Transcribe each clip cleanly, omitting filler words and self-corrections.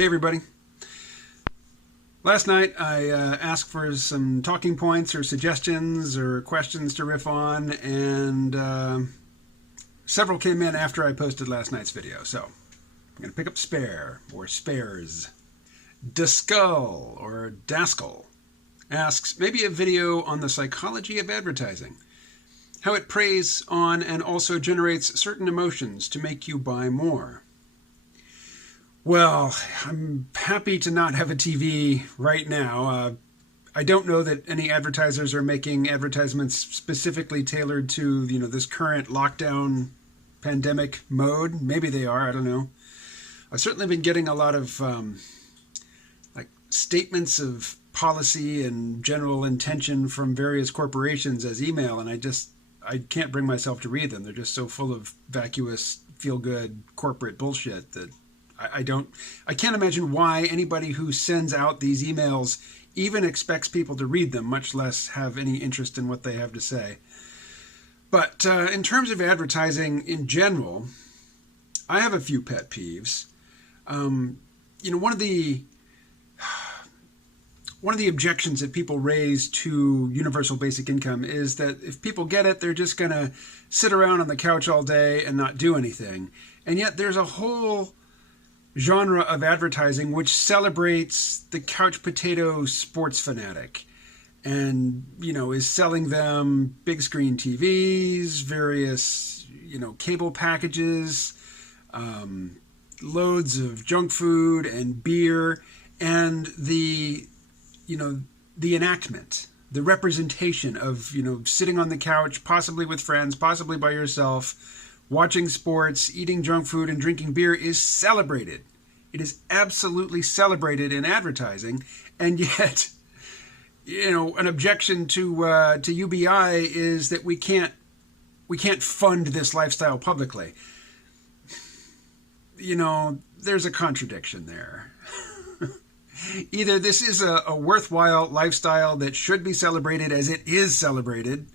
Hey everybody. Last night I asked for some talking points or suggestions or questions to riff on, and several came in after I posted last night's video. So I'm going to pick up spare or spares. Daskull or Daskell asks, maybe a video on the psychology of advertising, how it preys on and also generates certain emotions to make you buy more. Well, I'm happy to not have a TV right now. I don't know that any advertisers are making advertisements specifically tailored to, this current lockdown pandemic mode. Maybe they are, I don't know. I've certainly been getting a lot of statements of policy and general intention from various corporations as email, and I can't bring myself to read them. They're just so full of vacuous, feel-good corporate bullshit that I can't imagine why anybody who sends out these emails even expects people to read them, much less have any interest in what they have to say. But in terms of advertising in general, I have a few pet peeves. One of the objections that people raise to universal basic income is that if people get it, they're just going to sit around on the couch all day and not do anything. And yet there's a whole genre of advertising which celebrates the couch potato sports fanatic and, is selling them big screen TVs, various, cable packages, loads of junk food and beer, and the enactment, the representation of, sitting on the couch, possibly with friends, possibly by yourself, watching sports, eating junk food, and drinking beer is celebrated. It is absolutely celebrated in advertising, and yet, an objection to UBI is that we can't fund this lifestyle publicly. There's a contradiction there. Either this is a worthwhile lifestyle that should be celebrated as it is celebrated,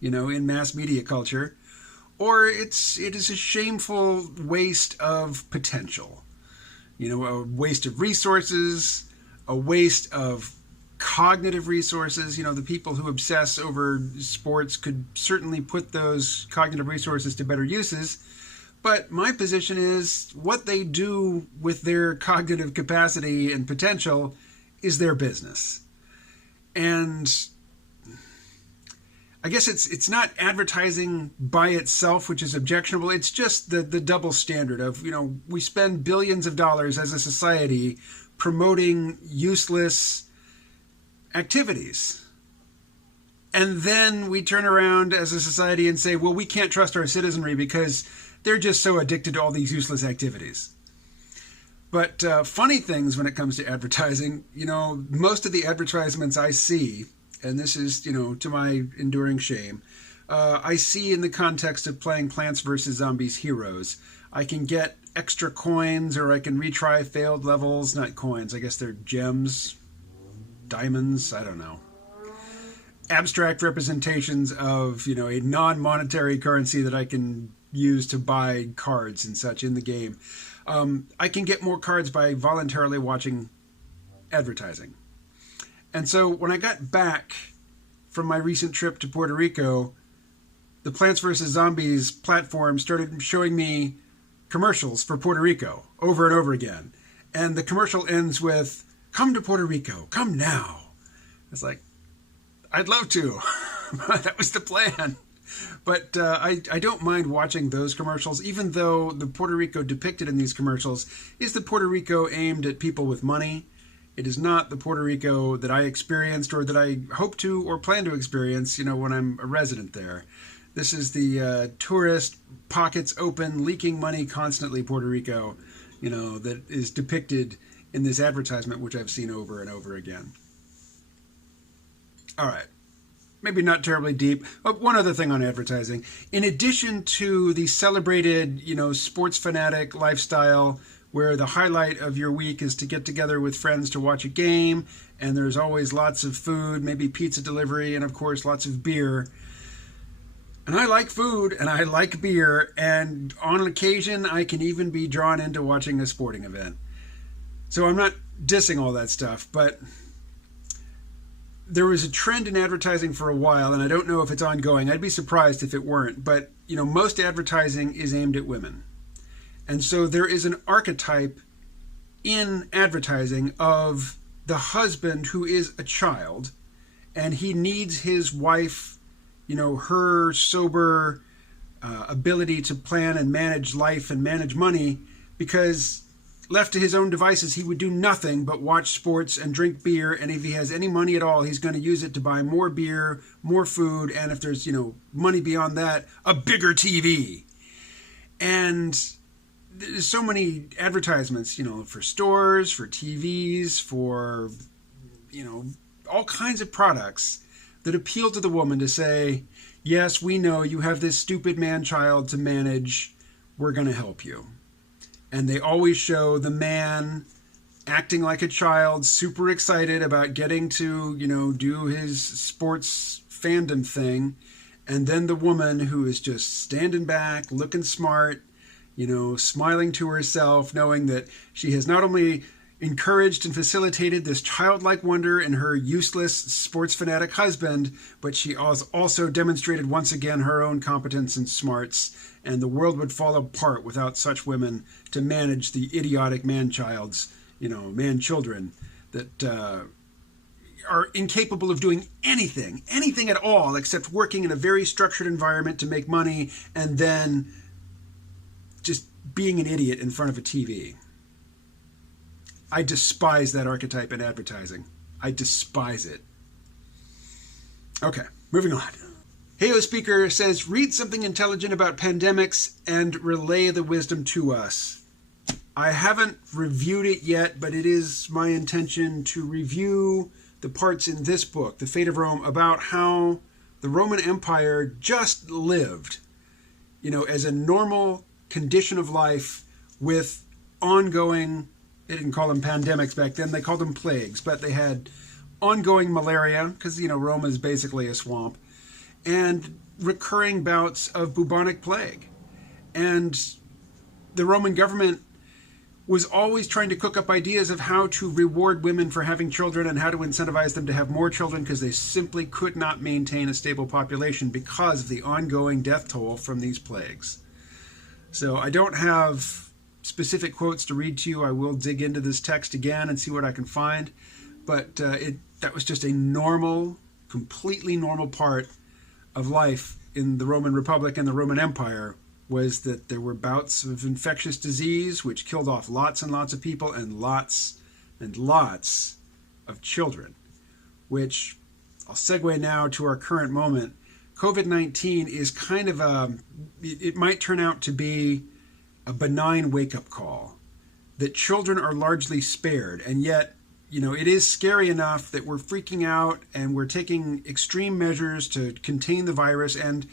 in mass media culture, or it is a shameful waste of potential. A waste of resources, a waste of cognitive resources. The people who obsess over sports could certainly put those cognitive resources to better uses. But my position is what they do with their cognitive capacity and potential is their business. And I guess it's not advertising by itself, which is objectionable. It's just the double standard of, we spend billions of dollars as a society promoting useless activities. And then we turn around as a society and say, well, we can't trust our citizenry because they're just so addicted to all these useless activities. But funny things when it comes to advertising, most of the advertisements I see, and this is, to my enduring shame, I see in the context of playing Plants vs. Zombies Heroes. I can get extra coins, or I can retry failed levels, not coins, I guess they're gems, diamonds, I don't know. Abstract representations of, a non-monetary currency that I can use to buy cards and such in the game. I can get more cards by voluntarily watching advertising. And so when I got back from my recent trip to Puerto Rico, the Plants vs. Zombies platform started showing me commercials for Puerto Rico over and over again. And the commercial ends with, "Come to Puerto Rico, come now." It's like, I'd love to. That was the plan. But I don't mind watching those commercials, even though the Puerto Rico depicted in these commercials is the Puerto Rico aimed at people with money. It is not the Puerto Rico that I experienced or that I hope to or plan to experience, when I'm a resident there. This is the tourist, pockets open, leaking money constantly Puerto Rico, that is depicted in this advertisement, which I've seen over and over again. All right. Maybe not terribly deep. But one other thing on advertising. In addition to the celebrated, sports fanatic lifestyle where the highlight of your week is to get together with friends to watch a game, and there's always lots of food, maybe pizza delivery, and of course lots of beer. And I like food, and I like beer, and on occasion I can even be drawn into watching a sporting event. So I'm not dissing all that stuff, but there was a trend in advertising for a while, and I don't know if it's ongoing. I'd be surprised if it weren't, but most advertising is aimed at women. And so there is an archetype in advertising of the husband who is a child, and he needs his wife, her sober ability to plan and manage life and manage money, because left to his own devices, he would do nothing but watch sports and drink beer. And if he has any money at all, he's going to use it to buy more beer, more food. And if there's, money beyond that, a bigger TV. And there's so many advertisements, for stores, for TVs, for, all kinds of products that appeal to the woman to say, yes, we know you have this stupid man-child to manage. We're going to help you. And they always show the man acting like a child, super excited about getting to, do his sports fandom thing. And then the woman who is just standing back, looking smart, smiling to herself, knowing that she has not only encouraged and facilitated this childlike wonder in her useless sports fanatic husband, but she has also demonstrated once again her own competence and smarts, and the world would fall apart without such women to manage the idiotic man-childs, man-children that are incapable of doing anything at all, except working in a very structured environment to make money and then just being an idiot in front of a TV. I despise that archetype in advertising. I despise it. Okay, moving on. Heyo Speaker says, read something intelligent about pandemics and relay the wisdom to us. I haven't reviewed it yet, but it is my intention to review the parts in this book, The Fate of Rome, about how the Roman Empire just lived, as a normal condition of life with ongoing, they didn't call them pandemics back then, they called them plagues, but they had ongoing malaria, because, Rome is basically a swamp, and recurring bouts of bubonic plague. And the Roman government was always trying to cook up ideas of how to reward women for having children and how to incentivize them to have more children, because they simply could not maintain a stable population because of the ongoing death toll from these plagues. So I don't have specific quotes to read to you. I will dig into this text again and see what I can find. But that was just a normal, completely normal part of life in the Roman Republic and the Roman Empire, was that there were bouts of infectious disease which killed off lots and lots of people and lots of children, which I'll segue now to our current moment. COVID-19 is kind of it might turn out to be a benign wake-up call, that children are largely spared, and yet, it is scary enough that we're freaking out and we're taking extreme measures to contain the virus. And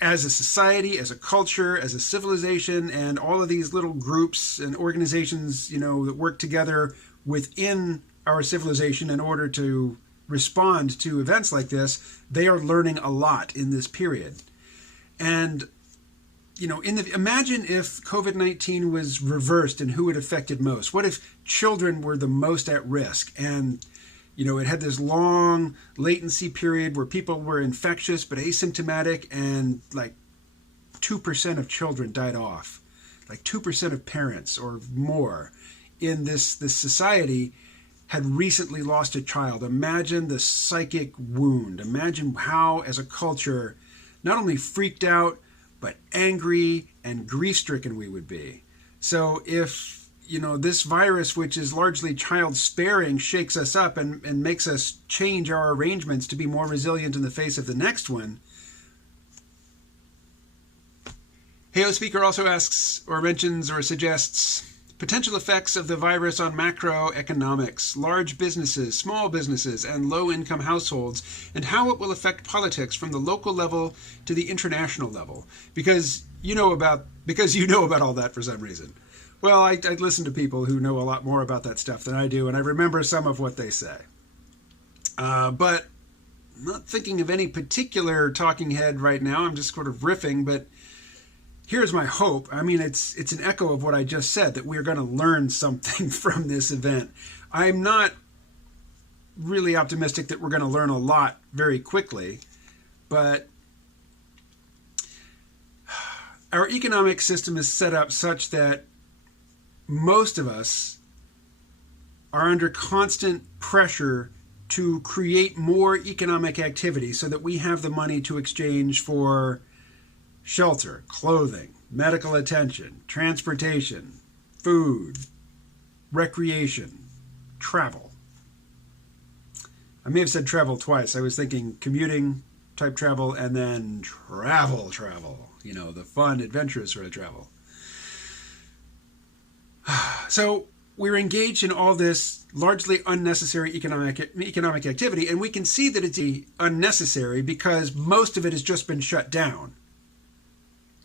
as a society, as a culture, as a civilization, and all of these little groups and organizations, that work together within our civilization in order to respond to events like this, they are learning a lot in this period. And imagine if COVID-19 was reversed and who it affected most. What if children were the most at risk, and it had this long latency period where people were infectious but asymptomatic, and like 2% of children died off, like 2% of parents or more in this society had recently lost a child. Imagine the psychic wound. Imagine how, as a culture, not only freaked out, but angry and grief-stricken we would be. So if, this virus, which is largely child-sparing, shakes us up and makes us change our arrangements to be more resilient in the face of the next one. Heyo Speaker also asks, or mentions, or suggests, potential effects of the virus on macroeconomics, large businesses, small businesses, and low-income households, and how it will affect politics from the local level to the international level. Because you know about all that for some reason. Well, I listen to people who know a lot more about that stuff than I do, and I remember some of what they say. But I'm not thinking of any particular talking head right now. I'm just sort of riffing, but here's my hope. I mean, it's an echo of what I just said, that we're going to learn something from this event. I'm not really optimistic that we're going to learn a lot very quickly, but our economic system is set up such that most of us are under constant pressure to create more economic activity so that we have the money to exchange for shelter, clothing, medical attention, transportation, food, recreation, travel. I may have said travel twice. I was thinking commuting type travel and then travel. You know, the fun, adventurous sort of travel. So we're engaged in all this largely unnecessary economic activity, and we can see that it's unnecessary because most of it has just been shut down.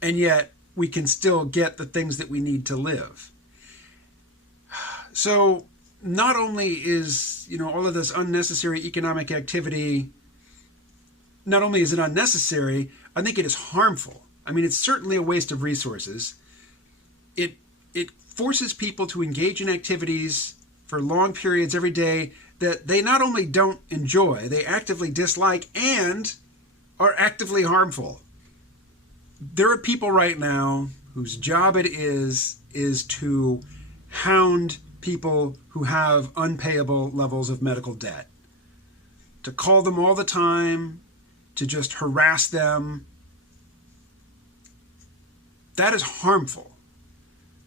And yet we can still get the things that we need to live. So not only is, all of this unnecessary economic activity, not only is it unnecessary, I think it is harmful. I mean, it's certainly a waste of resources. It forces people to engage in activities for long periods every day that they not only don't enjoy, they actively dislike and are actively harmful. There are people right now whose job it is to hound people who have unpayable levels of medical debt, to call them all the time, to just harass them. That is harmful.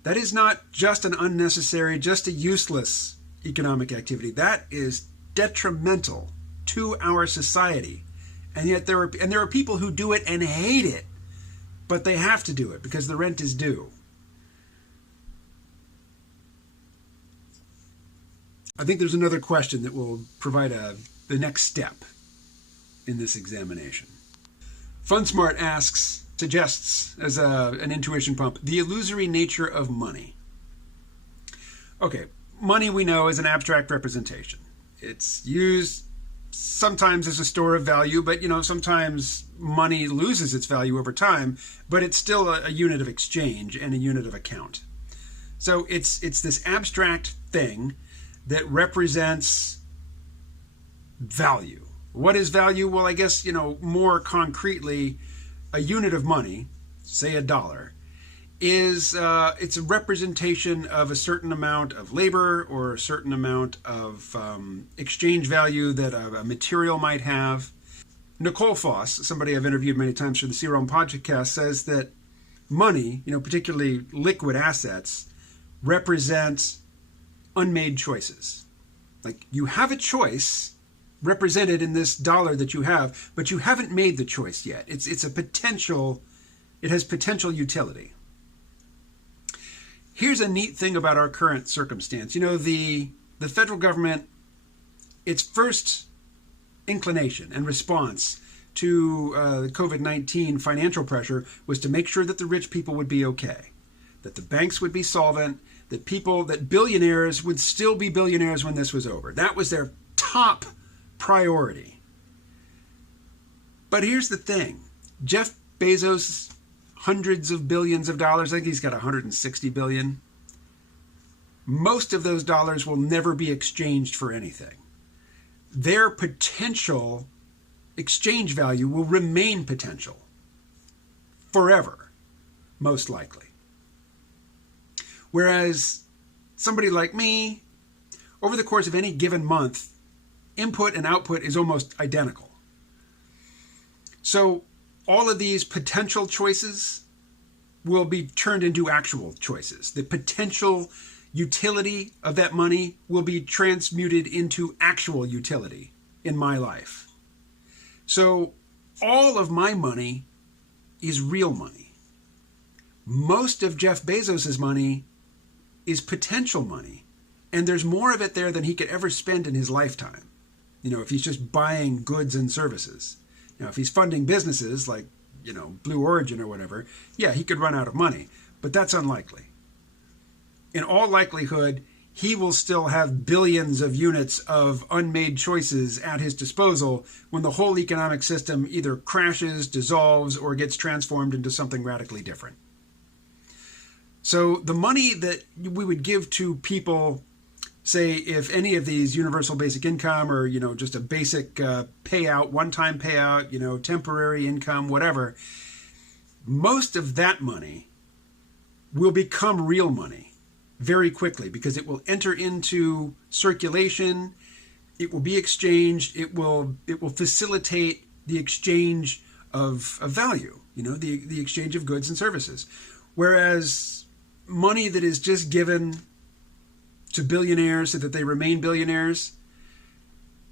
That is not just an unnecessary, just a useless economic activity. That is detrimental to our society. And yet there are people who do it and hate it, but they have to do it because the rent is due. I think there's another question that will provide the next step in this examination. FunSmart suggests as an intuition pump, the illusory nature of money. Okay, money we know is an abstract representation. It's used sometimes as a store of value, but sometimes money loses its value over time, but it's still a unit of exchange and a unit of account. So it's this abstract thing that represents value. What is value? Well, I guess, more concretely, a unit of money, say $1, is it's a representation of a certain amount of labor or a certain amount of exchange value that a material might have. Nicole Foss, somebody I've interviewed many times for the C-Realm podcast, says that money, particularly liquid assets, represent unmade choices. Like, you have a choice represented in this dollar that you have, but you haven't made the choice yet. It's a potential, it has potential utility. Here's a neat thing about our current circumstance. The federal government, its first inclination and response to the COVID-19 financial pressure was to make sure that the rich people would be okay, that the banks would be solvent, that billionaires would still be billionaires when this was over. That was their top priority. But here's the thing. Jeff Bezos, hundreds of billions of dollars, I think he's got 160 billion. Most of those dollars will never be exchanged for anything. Their potential exchange value will remain potential forever, most likely. Whereas somebody like me, over the course of any given month, input and output is almost identical. So all of these potential choices will be turned into actual choices. The potential utility of that money will be transmuted into actual utility in my life. So all of my money is real money. Most of Jeff Bezos's money is potential money. And there's more of it there than he could ever spend in his lifetime. If he's just buying goods and services. If he's funding businesses like, Blue Origin or whatever, yeah, he could run out of money. But that's unlikely. In all likelihood, he will still have billions of units of unmade choices at his disposal when the whole economic system either crashes, dissolves, or gets transformed into something radically different. So the money that we would give to people, say if any of these universal basic income or, just a basic payout, one-time payout, temporary income, whatever, most of that money will become real money very quickly because it will enter into circulation. It will be exchanged. It will facilitate the exchange of value, the exchange of goods and services. Whereas money that is just given to billionaires so that they remain billionaires,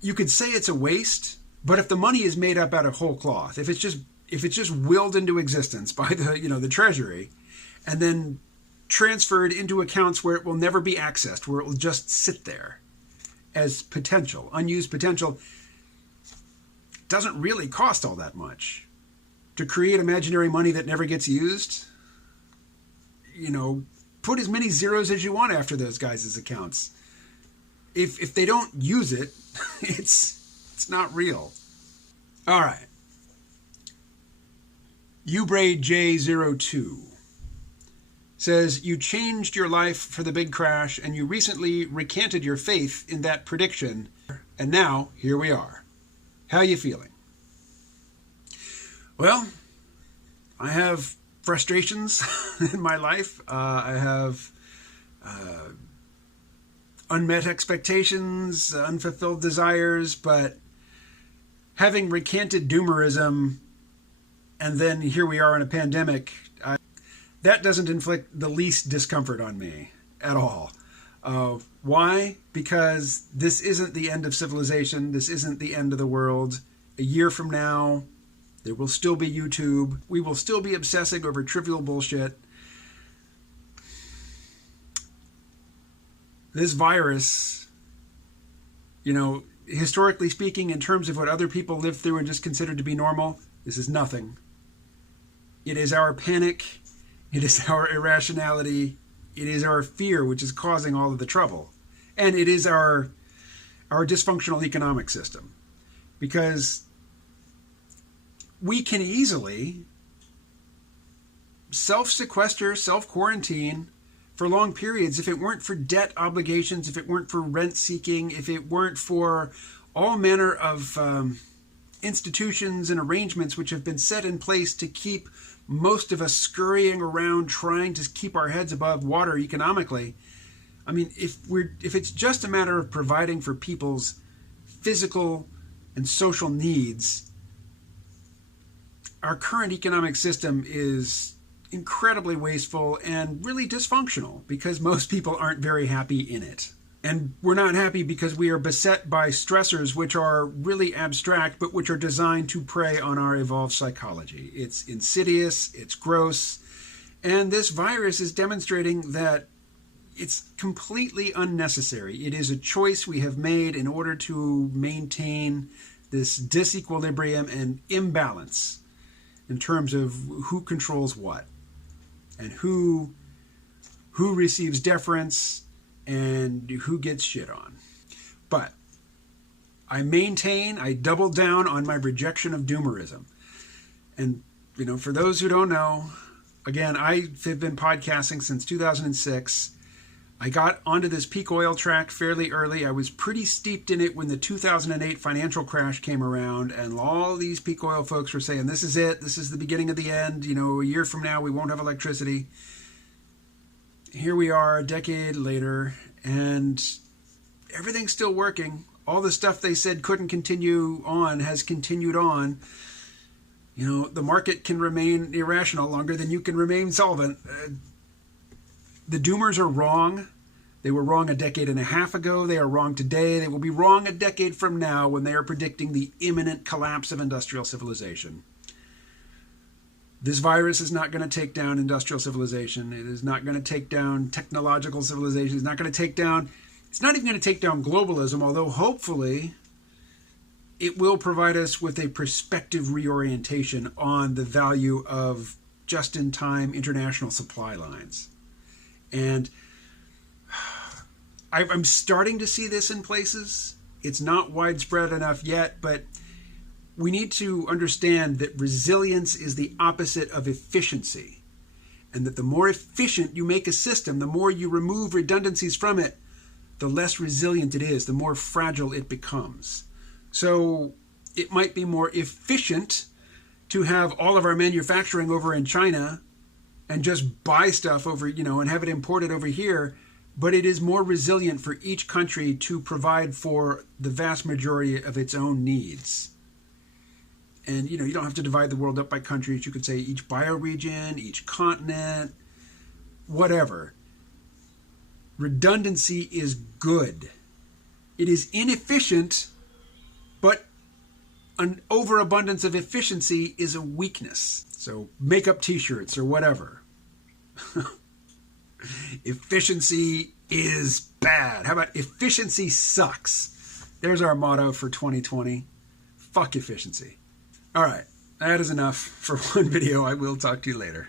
you could say it's a waste, but if the money is made up out of whole cloth, if it's just willed into existence by the treasury and then transferred into accounts where it will never be accessed, where it will just sit there as potential, unused potential, doesn't really cost all that much. To create imaginary money that never gets used, put as many zeros as you want after those guys' accounts. If they don't use it, it's not real. All right. Ubraid J02 says, you changed your life for the big crash and you recently recanted your faith in that prediction, and now here we are. How you feeling? Well, I have frustrations in my life. I have unmet expectations, unfulfilled desires, but having recanted doomerism and then here we are in a pandemic, that doesn't inflict the least discomfort on me at all. Why? Because this isn't the end of civilization. This isn't the end of the world. A year from now, there will still be YouTube. We will still be obsessing over trivial bullshit. This virus, historically speaking, in terms of what other people live through and just considered to be normal, this is nothing. It is our panic. It is our irrationality. It is our fear which is causing all of the trouble. And it is our dysfunctional economic system. Because we can easily self-sequester, self-quarantine for long periods if it weren't for debt obligations, if it weren't for rent seeking, if it weren't for all manner of institutions and arrangements which have been set in place to keep most of us scurrying around trying to keep our heads above water economically. I mean, if it's just a matter of providing for people's physical and social needs, our current economic system is incredibly wasteful and really dysfunctional because most people aren't very happy in it. And we're not happy because we are beset by stressors which are really abstract, but which are designed to prey on our evolved psychology. It's insidious, it's gross, and this virus is demonstrating that it's completely unnecessary. It is a choice we have made in order to maintain this disequilibrium and imbalance in terms of who controls what and who receives deference and who gets shit on. But I double down on my rejection of doomerism. And, for those who don't know, again, I have been podcasting since 2006. I got onto this peak oil track fairly early. I was pretty steeped in it when the 2008 financial crash came around, and all these peak oil folks were saying, this is it, this is the beginning of the end, a year from now we won't have electricity. Here we are a decade later, and everything's still working. All the stuff they said couldn't continue on has continued on. The market can remain irrational longer than you can remain solvent. The doomers are wrong. They were wrong a decade and a half ago. They are wrong today. They will be wrong a decade from now when they are predicting the imminent collapse of industrial civilization. This virus is not going to take down industrial civilization. It is not going to take down technological civilization. It's not even going to take down globalism, although hopefully it will provide us with a perspective reorientation on the value of just-in-time international supply lines. And I'm starting to see this in places. It's not widespread enough yet, but we need to understand that resilience is the opposite of efficiency. And that the more efficient you make a system, the more you remove redundancies from it, the less resilient it is, the more fragile it becomes. So it might be more efficient to have all of our manufacturing over in China and just buy stuff over, and have it imported over here. But it is more resilient for each country to provide for the vast majority of its own needs. And, you don't have to divide the world up by countries. You could say each bioregion, each continent, whatever. Redundancy is good. It is inefficient, but an overabundance of efficiency is a weakness. So make up t-shirts or whatever. Efficiency is bad. How about efficiency sucks? There's our motto for 2020. Fuck efficiency. All right, that is enough for one video. I will talk to you later.